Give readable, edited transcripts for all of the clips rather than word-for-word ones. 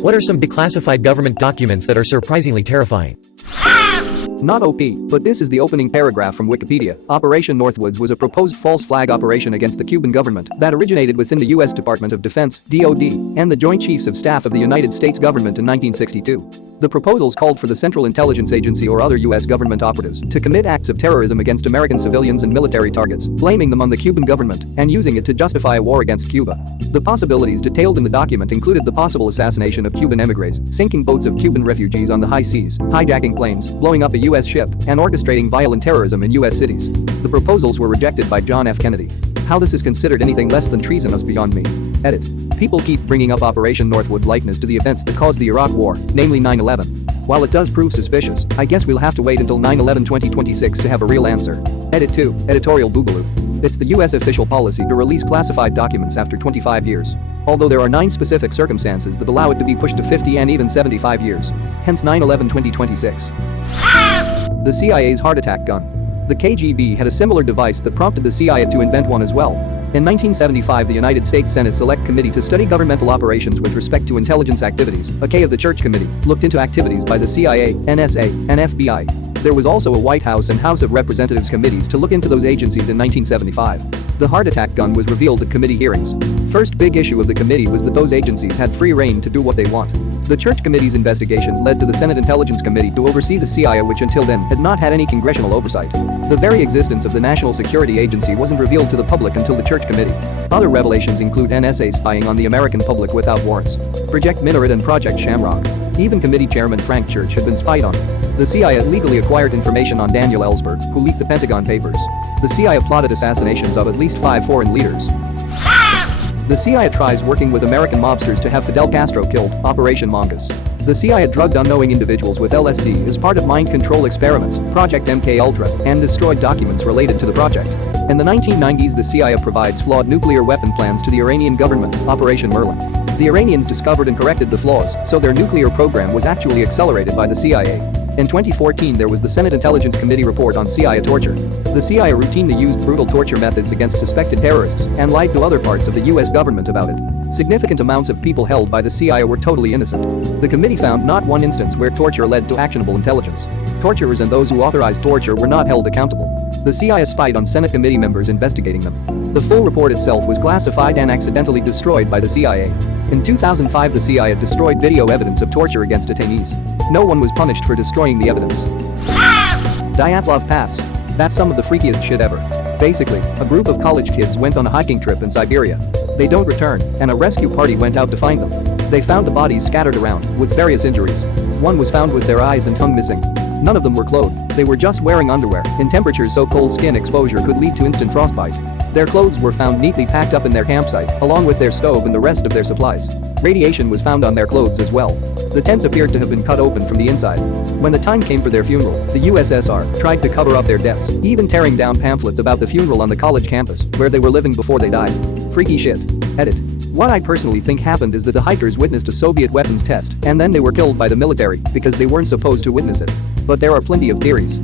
What are some declassified government documents that are surprisingly terrifying? Not OP, but this is the opening paragraph from Wikipedia. Operation Northwoods was a proposed false flag operation against the Cuban government that originated within the U.S. Department of Defense, DoD, and the Joint Chiefs of Staff of the United States government in 1962. The proposals called for the Central Intelligence Agency or other U.S. government operatives to commit acts of terrorism against American civilians and military targets, blaming them on the Cuban government and using it to justify a war against Cuba. The possibilities detailed in the document included the possible assassination of Cuban emigres, sinking boats of Cuban refugees on the high seas, hijacking planes, blowing up a U.S. ship, and orchestrating violent terrorism in U.S. cities. The proposals were rejected by John F. Kennedy. How this is considered anything less than treason is beyond me. Edit. People keep bringing up Operation Northwoods' likeness to the events that caused the Iraq War, namely 9/11. While it does prove suspicious, I guess we'll have to wait until 9/11/2026 to have a real answer. Edit 2. Editorial Boogaloo. It's the U.S. official policy to release classified documents after 25 years. Although there are 9 specific circumstances that allow it to be pushed to 50 and even 75 years. Hence 9/11/2026. The CIA's heart attack gun. The KGB had a similar device that prompted the CIA to invent one as well. In 1975, the United States Senate Select Committee to Study Governmental Operations with Respect to Intelligence Activities, a K of the Church Committee, looked into activities by the CIA, NSA, and FBI. There was also a White House and House of Representatives committees to look into those agencies in 1975. The heart attack gun was revealed at committee hearings. First big issue of the committee was that those agencies had free rein to do what they want. The Church Committee's investigations led to the Senate Intelligence Committee to oversee the CIA, which until then had not had any congressional oversight. The very existence of the National Security Agency wasn't revealed to the public until the Church Committee. Other revelations include NSA spying on the American public without warrants, Project Minaret and Project Shamrock. Even committee chairman Frank Church had been spied on. The CIA legally acquired information on Daniel Ellsberg, who leaked the Pentagon Papers. The CIA plotted assassinations of at least 5 foreign leaders. The CIA tries working with American mobsters to have Fidel Castro killed, Operation Mongoose. The CIA drugged unknowing individuals with LSD as part of mind control experiments, Project MKUltra, and destroyed documents related to the project. In the 1990s, the CIA provides flawed nuclear weapon plans to the Iranian government, Operation Merlin. The Iranians discovered and corrected the flaws, so their nuclear program was actually accelerated by the CIA. In 2014, there was the Senate Intelligence Committee report on CIA torture. The CIA routinely used brutal torture methods against suspected terrorists and lied to other parts of the US government about it. Significant amounts of people held by the CIA were totally innocent. The committee found not one instance where torture led to actionable intelligence. Torturers and those who authorized torture were not held accountable. The CIA spied on Senate committee members investigating them. The full report itself was classified and accidentally destroyed by the CIA. In 2005, the CIA destroyed video evidence of torture against detainees. No one was punished for destroying the evidence. Dyatlov Pass. That's some of the freakiest shit ever. Basically, a group of college kids went on a hiking trip in Siberia. They don't return, and a rescue party went out to find them. They found the bodies scattered around, with various injuries. One was found with their eyes and tongue missing. None of them were clothed, they were just wearing underwear, in temperatures so cold skin exposure could lead to instant frostbite. Their clothes were found neatly packed up in their campsite, along with their stove and the rest of their supplies. Radiation was found on their clothes as well. The tents appeared to have been cut open from the inside. When the time came for their funeral, the USSR tried to cover up their deaths, even tearing down pamphlets about the funeral on the college campus, where they were living before they died. Freaky shit. Edit. What I personally think happened is that the hikers witnessed a Soviet weapons test, and then they were killed by the military, because they weren't supposed to witness it. But there are plenty of theories.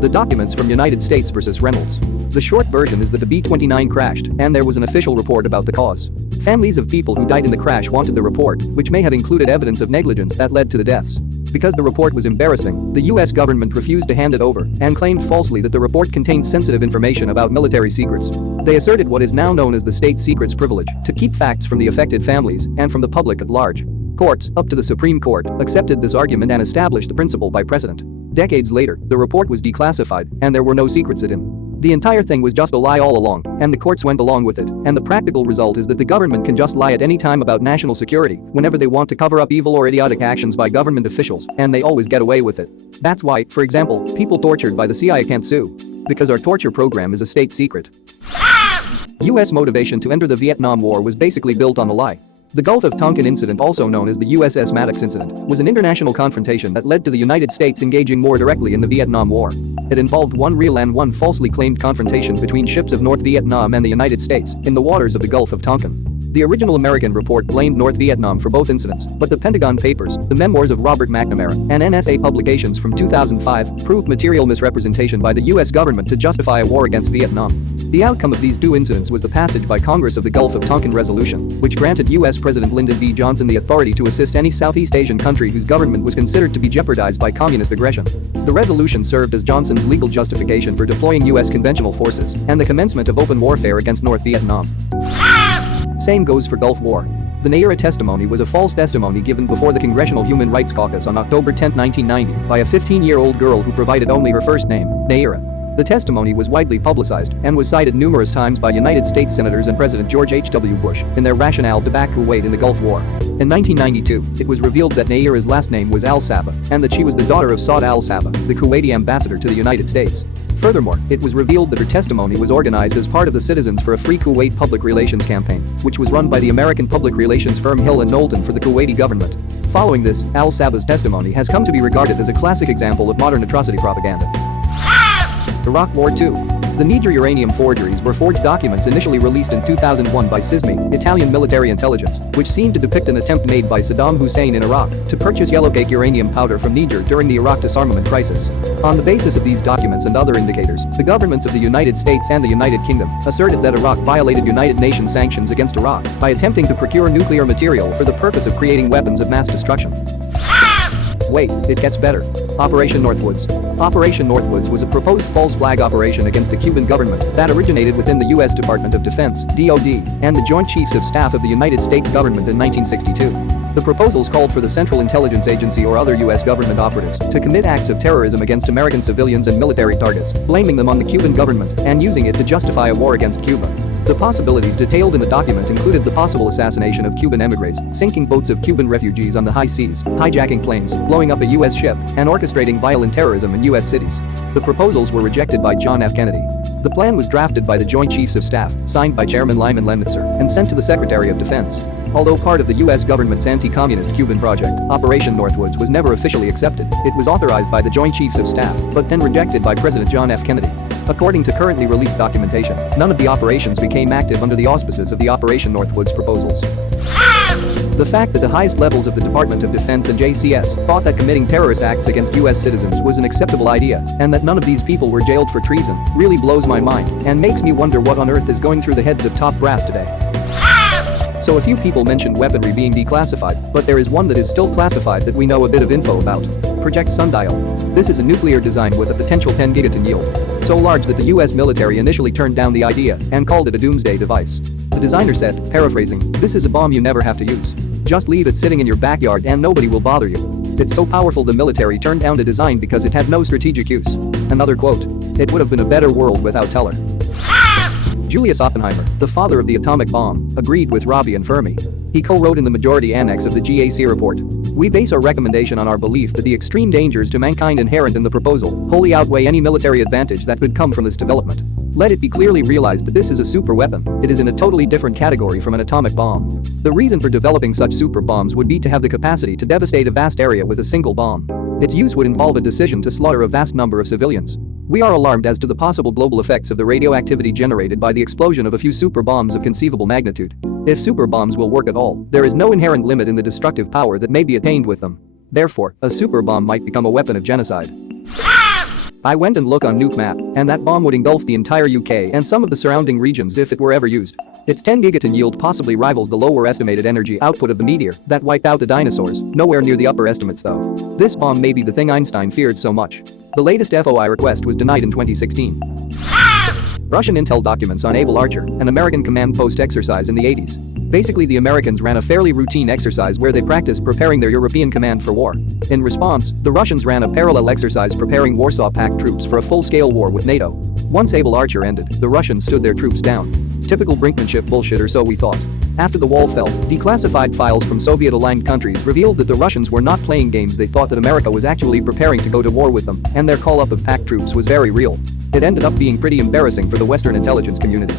The documents from United States versus Reynolds. The short version is that the B-29 crashed, and there was an official report about the cause. Families of people who died in the crash wanted the report, which may have included evidence of negligence that led to the deaths. Because the report was embarrassing, the US government refused to hand it over and claimed falsely that the report contained sensitive information about military secrets. They asserted what is now known as the state secrets privilege to keep facts from the affected families and from the public at large. Courts, up to the Supreme Court, accepted this argument and established the principle by precedent. Decades later, the report was declassified, and there were no secrets in it. The entire thing was just a lie all along, and the courts went along with it, and the practical result is that the government can just lie at any time about national security, whenever they want to cover up evil or idiotic actions by government officials, and they always get away with it. That's why, for example, people tortured by the CIA can't sue. Because our torture program is a state secret. US motivation to enter the Vietnam War was basically built on a lie. The Gulf of Tonkin incident, also known as the USS Maddox incident, was an international confrontation that led to the United States engaging more directly in the Vietnam War. It involved one real and one falsely claimed confrontation between ships of North Vietnam and the United States in the waters of the Gulf of Tonkin. The original American report blamed North Vietnam for both incidents, but the Pentagon Papers, the memoirs of Robert McNamara, and NSA publications from 2005 proved material misrepresentation by the US government to justify a war against Vietnam. The outcome of these two incidents was the passage by Congress of the Gulf of Tonkin Resolution, which granted U.S. President Lyndon B. Johnson the authority to assist any Southeast Asian country whose government was considered to be jeopardized by communist aggression. The resolution served as Johnson's legal justification for deploying U.S. conventional forces and the commencement of open warfare against North Vietnam. Same goes for Gulf War. The Naira testimony was a false testimony given before the Congressional Human Rights Caucus on October 10, 1990, by a 15-year-old girl who provided only her first name, Naira. The testimony was widely publicized and was cited numerous times by United States Senators and President George H.W. Bush in their rationale to back Kuwait in the Gulf War. In 1992, it was revealed that Naira's last name was al-Sabah and that she was the daughter of Saud al-Sabah, the Kuwaiti ambassador to the United States. Furthermore, it was revealed that her testimony was organized as part of the Citizens for a Free Kuwait public relations campaign, which was run by the American public relations firm Hill & Knowlton for the Kuwaiti government. Following this, al-Sabah's testimony has come to be regarded as a classic example of modern atrocity propaganda. Iraq War II. The Niger uranium forgeries were forged documents initially released in 2001 by SISMI, Italian military intelligence, which seemed to depict an attempt made by Saddam Hussein in Iraq to purchase yellowcake uranium powder from Niger during the Iraq disarmament crisis. On the basis of these documents and other indicators, the governments of the United States and the United Kingdom asserted that Iraq violated United Nations sanctions against Iraq by attempting to procure nuclear material for the purpose of creating weapons of mass destruction. Wait, it gets better. Operation Northwoods. Operation Northwoods was a proposed false flag operation against the Cuban government that originated within the U.S. Department of Defense, DoD, and the Joint Chiefs of Staff of the United States government in 1962. The proposals called for the Central Intelligence Agency or other U.S. government operatives to commit acts of terrorism against American civilians and military targets, blaming them on the Cuban government and using it to justify a war against Cuba. The possibilities detailed in the document included the possible assassination of Cuban emigres, sinking boats of Cuban refugees on the high seas, hijacking planes, blowing up a U.S. ship, and orchestrating violent terrorism in U.S. cities. The proposals were rejected by John F. Kennedy. The plan was drafted by the Joint Chiefs of Staff, signed by Chairman Lyman Lemnitzer, and sent to the Secretary of Defense. Although part of the U.S. government's anti-communist Cuban project, Operation Northwoods was never officially accepted. It was authorized by the Joint Chiefs of Staff, but then rejected by President John F. Kennedy. According to currently released documentation, none of the operations became active under the auspices of the Operation Northwoods proposals. The fact that the highest levels of the Department of Defense and JCS thought that committing terrorist acts against U.S. citizens was an acceptable idea and that none of these people were jailed for treason really blows my mind and makes me wonder what on earth is going through the heads of top brass today. So a few people mentioned weaponry being declassified, but there is one that is still classified that we know a bit of info about. Project Sundial. This is a nuclear design with a potential 10 gigaton yield. So large that the US military initially turned down the idea and called it a doomsday device. The designer said, paraphrasing, "This is a bomb you never have to use. Just leave it sitting in your backyard and nobody will bother you." It's so powerful the military turned down the design because it had no strategic use. Another quote, "It would have been a better world without Teller." Julius Oppenheimer, the father of the atomic bomb, agreed with Rabi and Fermi. He co-wrote in the majority annex of the GAC report, "We base our recommendation on our belief that the extreme dangers to mankind inherent in the proposal wholly outweigh any military advantage that could come from this development. Let it be clearly realized that this is a super weapon. It is in a totally different category from an atomic bomb. The reason for developing such super bombs would be to have the capacity to devastate a vast area with a single bomb. Its use would involve a decision to slaughter a vast number of civilians. We are alarmed as to the possible global effects of the radioactivity generated by the explosion of a few super bombs of conceivable magnitude. If super bombs will work at all, there is no inherent limit in the destructive power that may be attained with them. Therefore, a super bomb might become a weapon of genocide." I went and looked on Nuke Map, and that bomb would engulf the entire UK and some of the surrounding regions if it were ever used. Its 10 gigaton yield possibly rivals the lower estimated energy output of the meteor that wiped out the dinosaurs, nowhere near the upper estimates though. This bomb may be the thing Einstein feared so much. The latest FOI request was denied in 2016. Russian intel documents on Abel Archer, an American command post exercise in the 80s. Basically, the Americans ran a fairly routine exercise where they practiced preparing their European command for war. In response, the Russians ran a parallel exercise preparing Warsaw Pact troops for a full-scale war with NATO. Once Abel Archer ended, the Russians stood their troops down. Typical brinkmanship bullshit, or so we thought. After the wall fell, declassified files from Soviet-aligned countries revealed that the Russians were not playing games. They thought that America was actually preparing to go to war with them, and their call-up of Pact troops was very real. It ended up being pretty embarrassing for the Western intelligence community.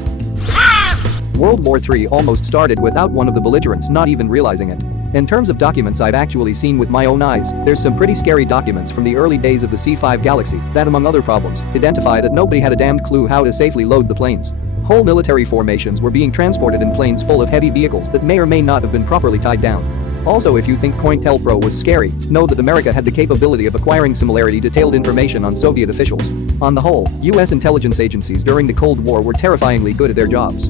World War III almost started without one of the belligerents not even realizing it. In terms of documents I've actually seen with my own eyes, there's some pretty scary documents from the early days of the C5 Galaxy that, among other problems, identify that nobody had a damned clue how to safely load the planes. Whole military formations were being transported in planes full of heavy vehicles that may or may not have been properly tied down. Also, if you think COINTELPRO was scary, know that America had the capability of acquiring similarly detailed information on Soviet officials. On the whole, US intelligence agencies during the Cold War were terrifyingly good at their jobs.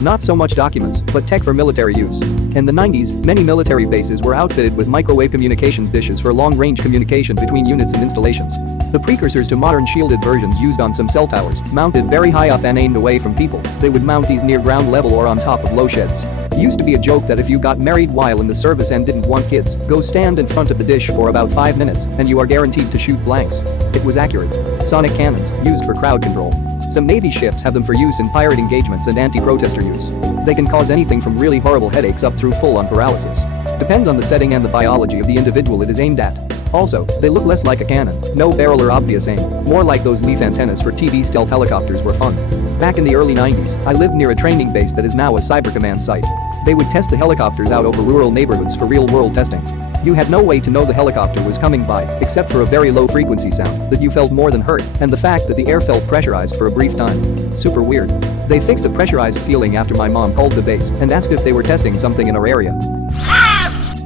Not so much documents, but tech for military use. In the 90s, many military bases were outfitted with microwave communications dishes for long-range communication between units and installations. The precursors to modern shielded versions used on some cell towers, mounted very high up and aimed away from people. They would mount these near ground level or on top of low sheds. It used to be a joke that if you got married while in the service and didn't want kids, go stand in front of the dish for about 5 minutes and you are guaranteed to shoot blanks. It was accurate. Sonic cannons, used for crowd control. Some Navy ships have them for use in pirate engagements and anti-protester use. They can cause anything from really horrible headaches up through full-on paralysis. Depends on the setting and the biology of the individual it is aimed at. Also, they look less like a cannon, no barrel or obvious aim, more like those leaf antennas for TV stealth helicopters were fun. Back in the early 90s, I lived near a training base that is now a cyber command site. They would test the helicopters out over rural neighborhoods for real-world testing. You had no way to know the helicopter was coming by, except for a very low frequency sound that you felt more than hurt, and the fact that the air felt pressurized for a brief time. Super weird. They fixed the pressurized feeling after my mom called the base and asked if they were testing something in our area.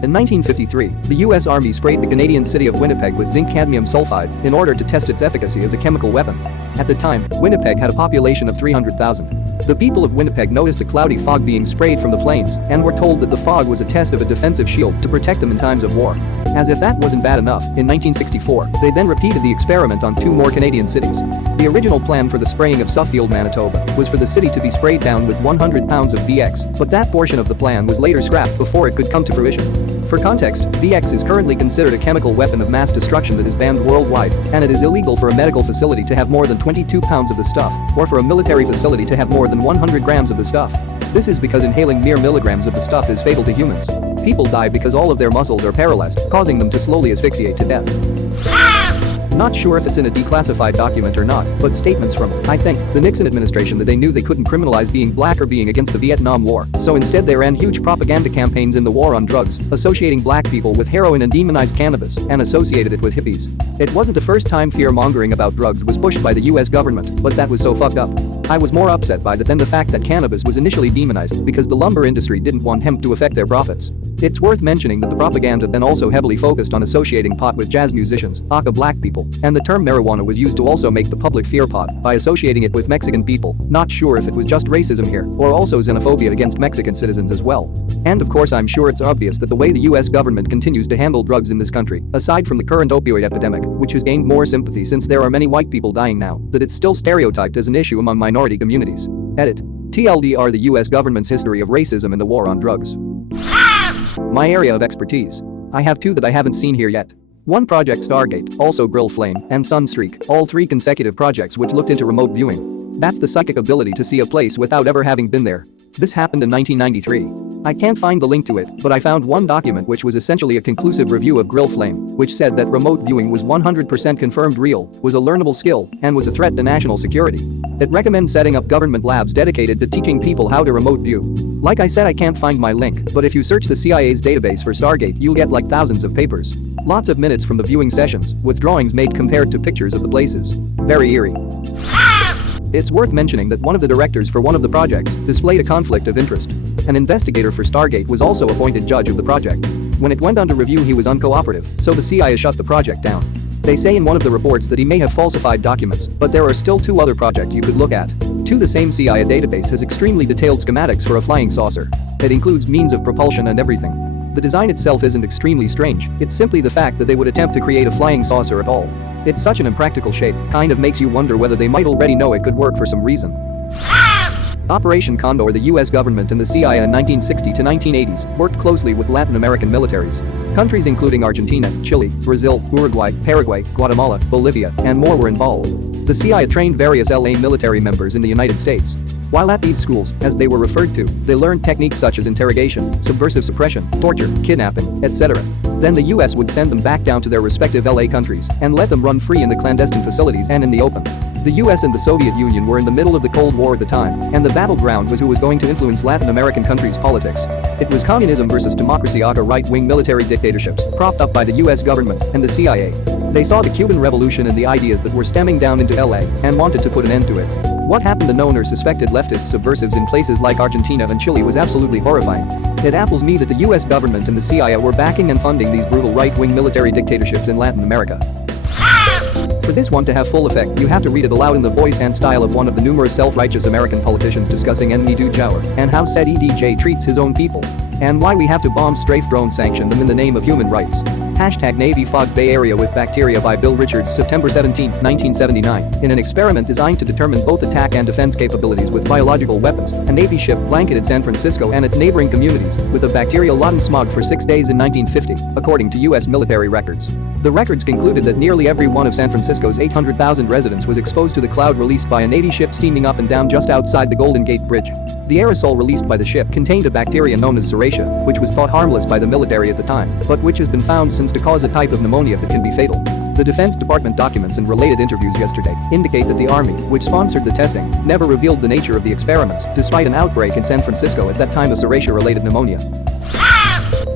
In 1953, the US Army sprayed the Canadian city of Winnipeg with zinc cadmium sulfide in order to test its efficacy as a chemical weapon. At the time, Winnipeg had a population of 300,000. The people of Winnipeg noticed a cloudy fog being sprayed from the plains and were told that the fog was a test of a defensive shield to protect them in times of war. As if that wasn't bad enough, in 1964, they then repeated the experiment on 2 more Canadian cities. The original plan for the spraying of Suffield, Manitoba, was for the city to be sprayed down with 100 pounds of VX, but that portion of the plan was later scrapped before it could come to fruition. For context, VX is currently considered a chemical weapon of mass destruction that is banned worldwide, and it is illegal for a medical facility to have more than 22 pounds of the stuff, or for a military facility to have more than 100 grams of the stuff. This is because inhaling mere milligrams of the stuff is fatal to humans. People die because all of their muscles are paralyzed, causing them to slowly asphyxiate to death. Not sure if it's in a declassified document or not, but statements from, I think, the Nixon administration that they knew they couldn't criminalize being black or being against the Vietnam War, so instead they ran huge propaganda campaigns in the war on drugs, associating black people with heroin and demonized cannabis, and associated it with hippies. It wasn't the first time fear-mongering about drugs was pushed by the US government, but that was so fucked up. I was more upset by that than the fact that cannabis was initially demonized because the lumber industry didn't want hemp to affect their profits. It's worth mentioning that the propaganda then also heavily focused on associating pot with jazz musicians, aka black people, and the term marijuana was used to also make the public fear pot by associating it with Mexican people. Not sure if it was just racism here, or also xenophobia against Mexican citizens as well. And of course I'm sure it's obvious that the way the US government continues to handle drugs in this country, aside from the current opioid epidemic, which has gained more sympathy since there are many white people dying now, that it's still stereotyped as an issue among minority communities. Edit. TLDR the US government's history of racism and the war on drugs. My area of expertise. I have 2 that I haven't seen here yet. One project Stargate, also Grill Flame, and Sunstreak, all 3 consecutive projects which looked into remote viewing. That's the psychic ability to see a place without ever having been there. This happened in 1993. I can't find the link to it, but I found one document which was essentially a conclusive review of Grill Flame, which said that remote viewing was 100% confirmed real, was a learnable skill, and was a threat to national security. It recommends setting up government labs dedicated to teaching people how to remote view. Like I said, I can't find my link, but if you search the CIA's database for Stargate, you'll get like thousands of papers. Lots of minutes from the viewing sessions, with drawings made compared to pictures of the places. Very eerie. It's worth mentioning that one of the directors for one of the projects displayed a conflict of interest. An investigator for Stargate was also appointed judge of the project. When it went under review, he was uncooperative, so the CIA shut the project down. They say in one of the reports that he may have falsified documents, but there are still 2 other projects you could look at. The same CIA database has extremely detailed schematics for a flying saucer. It includes means of propulsion and everything. The design itself isn't extremely strange, it's simply the fact that they would attempt to create a flying saucer at all. It's such an impractical shape, kind of makes you wonder whether they might already know it could work for some reason. Operation Condor. The US government and the CIA in 1960 to 1980s worked closely with Latin American militaries. Countries including Argentina, Chile, Brazil, Uruguay, Paraguay, Guatemala, Bolivia, and more were involved. The CIA trained various LA military members in the United States. While at these schools, as they were referred to, they learned techniques such as interrogation, subversive suppression, torture, kidnapping, etc. Then the US would send them back down to their respective LA countries and let them run free in the clandestine facilities and in the open. The US and the Soviet Union were in the middle of the Cold War at the time, and the battleground was who was going to influence Latin American countries' politics. It was communism versus democracy, aka right-wing military dictatorships, propped up by the US government and the CIA. They saw the Cuban Revolution and the ideas that were stemming down into LA and wanted to put an end to it. What happened to known or suspected leftist subversives in places like Argentina and Chile was absolutely horrifying. It appals me that the US government and the CIA were backing and funding these brutal right-wing military dictatorships in Latin America. For this one to have full effect, you have to read it aloud in the voice and style of one of the numerous self-righteous American politicians discussing enemy do Jower and how said EDJ treats his own people. And why we have to bomb strafe drone sanction them in the name of human rights. Navy fogged Bay Area with bacteria by Bill Richards, September 17, 1979. In an experiment designed to determine both attack and defense capabilities with biological weapons, a Navy ship blanketed San Francisco and its neighboring communities with a bacterial-laden smog for 6 days in 1950, according to U.S. military records. The records concluded that nearly every one of San Francisco's 800,000 residents was exposed to the cloud released by a Navy ship steaming up and down just outside the Golden Gate Bridge. The aerosol released by the ship contained a bacteria known as Serratia, which was thought harmless by the military at the time, but which has been found since to cause a type of pneumonia that can be fatal. The Defense Department documents and related interviews yesterday indicate that the Army, which sponsored the testing, never revealed the nature of the experiments, despite an outbreak in San Francisco at that time of Serratia-related pneumonia.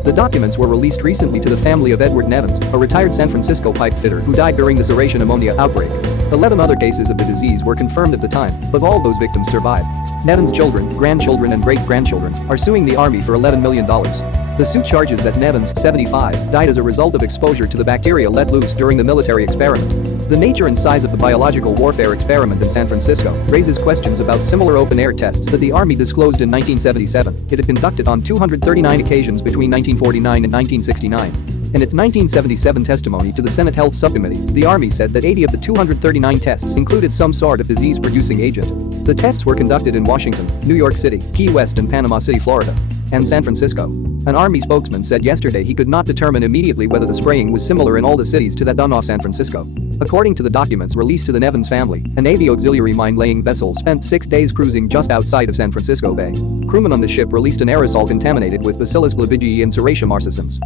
The documents were released recently to the family of Edward Nevins, a retired San Francisco pipe fitter who died during the Serratia pneumonia outbreak. 11 other cases of the disease were confirmed at the time, but all those victims survived. Nevins' children, grandchildren and great-grandchildren are suing the Army for $11 million. The suit charges that Nevins, 75, died as a result of exposure to the bacteria let loose during the military experiment. The nature and size of the biological warfare experiment in San Francisco raises questions about similar open-air tests that the Army disclosed in 1977. It had conducted on 239 occasions between 1949 and 1969. In its 1977 testimony to the Senate Health Subcommittee, the Army said that 80 of the 239 tests included some sort of disease-producing agent. The tests were conducted in Washington, New York City, Key West and Panama City, Florida, and San Francisco. An Army spokesman said yesterday he could not determine immediately whether the spraying was similar in all the cities to that done off San Francisco. According to the documents released to the Nevins family, a Navy auxiliary mine-laying vessel spent 6 days cruising just outside of San Francisco Bay. Crewmen on the ship released an aerosol contaminated with Bacillus glabigii and Serratia marcescens.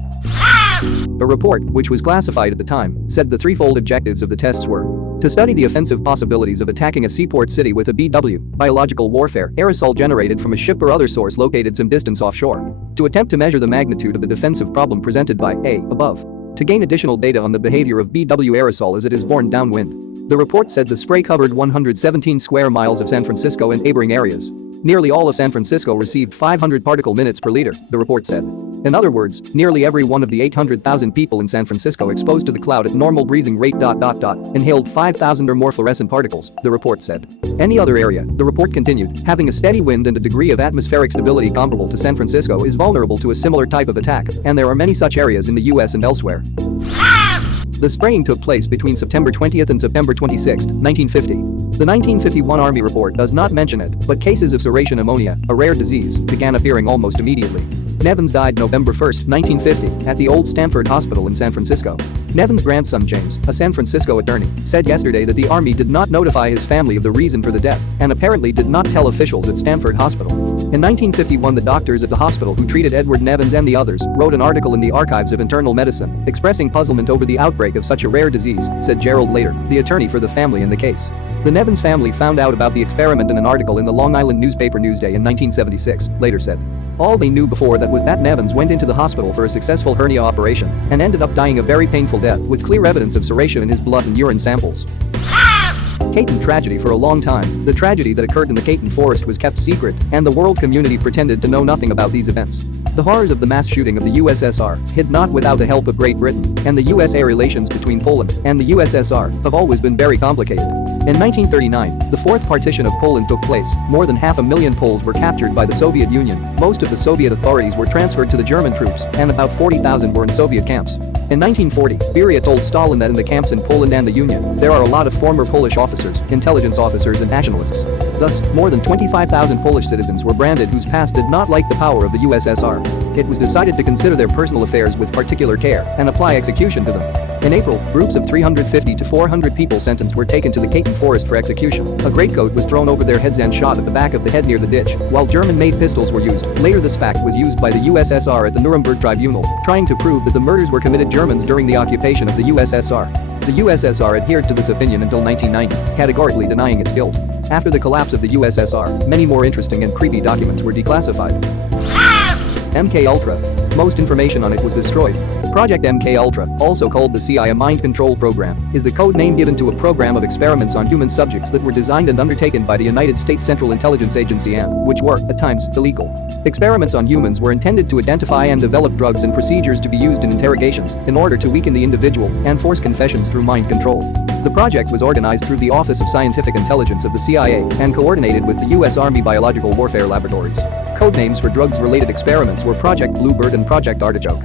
A report, which was classified at the time, said the threefold objectives of the tests were to study the offensive possibilities of attacking a seaport city with a BW, biological warfare, aerosol generated from a ship or other source located some distance offshore, to attempt to measure the magnitude of the defensive problem presented by above, to gain additional data on the behavior of BW aerosol as it is borne downwind. The report said the spray covered 117 square miles of San Francisco and neighboring areas. Nearly all of San Francisco received 500 particle minutes per liter, the report said. In other words, nearly every one of the 800,000 people in San Francisco exposed to the cloud at normal breathing rate ... inhaled 5,000 or more fluorescent particles, the report said. Any other area, the report continued, having a steady wind and a degree of atmospheric stability comparable to San Francisco is vulnerable to a similar type of attack, and there are many such areas in the US and elsewhere. The spraying took place between September 20 and September 26, 1950. The 1951 Army report does not mention it, but cases of Serratia pneumonia, a rare disease, began appearing almost immediately. Nevins died November 1, 1950, at the Old Stanford Hospital in San Francisco. Nevins' grandson James, a San Francisco attorney, said yesterday that the Army did not notify his family of the reason for the death and apparently did not tell officials at Stanford Hospital. In 1951, the doctors at the hospital who treated Edward Nevins and the others wrote an article in the Archives of Internal Medicine expressing puzzlement over the outbreak of such a rare disease, said Gerald Later, the attorney for the family in the case. The Nevins family found out about the experiment in an article in the Long Island newspaper Newsday in 1976, Later said. All they knew before that was that Nevins went into the hospital for a successful hernia operation and ended up dying a very painful death with clear evidence of Serratia in his blood and urine samples. Caton tragedy. For a long time, the tragedy that occurred in the Caton forest was kept secret, and the world community pretended to know nothing about these events. The horrors of the mass shooting of the USSR, hid not without the help of Great Britain, and the USA relations between Poland and the USSR have always been very complicated. In 1939, the fourth partition of Poland took place. More than 500,000 Poles were captured by the Soviet Union, most of the Soviet authorities were transferred to the German troops, and about 40,000 were in Soviet camps. In 1940, Beria told Stalin that in the camps in Poland and the Union, there are a lot of former Polish officers, intelligence officers and nationalists. Thus, more than 25,000 Polish citizens were branded whose past did not like the power of the USSR. It was decided to consider their personal affairs with particular care and apply execution to them. In April, groups of 350 to 400 people sentenced were taken to the Caton forest for execution. A greatcoat was thrown over their heads and shot at the back of the head near the ditch, while German-made pistols were used. Later this fact was used by the USSR at the Nuremberg Tribunal, trying to prove that the murders were committed Germans during the occupation of the USSR. The USSR adhered to this opinion until 1990, categorically denying its guilt. After the collapse of the USSR, many more interesting and creepy documents were declassified. MK Ultra. Most information on it was destroyed. Project MK Ultra, also called the CIA Mind Control Program, is the code name given to a program of experiments on human subjects that were designed and undertaken by the United States Central Intelligence Agency and which were, at times, illegal. Experiments on humans were intended to identify and develop drugs and procedures to be used in interrogations in order to weaken the individual and force confessions through mind control. The project was organized through the Office of Scientific Intelligence of the CIA and coordinated with the U.S. Army Biological Warfare Laboratories. Codenames for drugs-related experiments were Project Bluebird and Project Artichoke.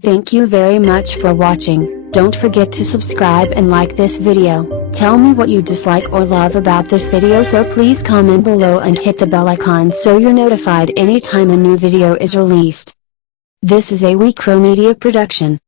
Thank you very much for watching. Don't forget to subscribe and like this video. Tell me what you dislike or love about this video, so please comment below and hit the bell icon so you're notified anytime a new video is released. This is a WeCrow Media production.